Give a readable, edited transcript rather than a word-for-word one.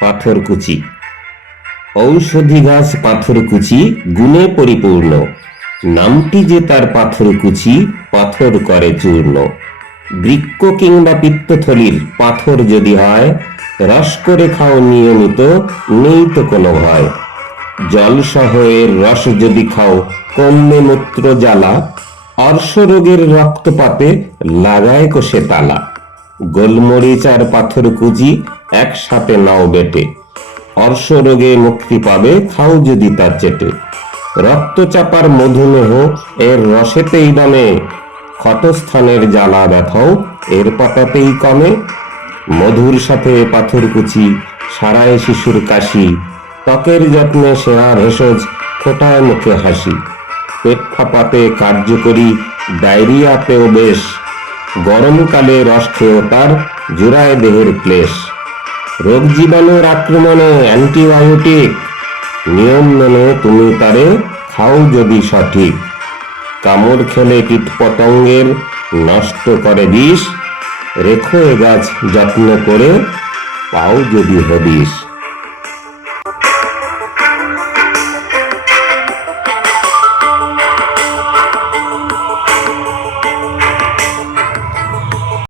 পাথরকুচি। ঔষধি গাছ পাথরকুচি গুণে পরিপূর্ণ, নামটি যে তার পাথরকুচি, পাথর করে চূর্ণ। বৃক্ক কিংবা পিত্তথলির পাথর যদি হয়, রস করে খাও নিয়মিত, নেই তো কোনো ভয়। জলসহ এর রস যদি খাও, কমবে মূত্র জ্বালা, অর্শ রোগের রক্তপাতে লাগায় কোষে তালা। গোলমরিচ আর পাথরকুচি একসাথে নাও বেটে, অর্শ রোগে মুক্তি পাবে খাও যদি তার চেটে। রক্তচাপার মধুমেহ এর রসেতেই নামে, ক্ষতস্থানের জ্বালা ব্যথাও এর পাতাতেই কমে। মধুর সাথে পাথরকুচি সারায় শিশুর কাশি, ত্বকের যত্নে সেরা ভেষজ ফোটায় মুখে হাসি। পেট ফাঁপাতে কার্যকরী, ডায়রিয়াতেও বেশ, গরমকালে রস খেয়েও তার জুড়ায় দেহের ক্লেশ। রোগ জীবাণুর আক্রমণে অ্যান্টিবায়োটিক, নিয়ম মেনে তুমি তারে খাও যদি সঠিক। কামড় খেলে কীট পতঙ্গের নষ্ট করে বিষ, রেখো এ গাছ যত্ন করে পাও যদি হদিশ।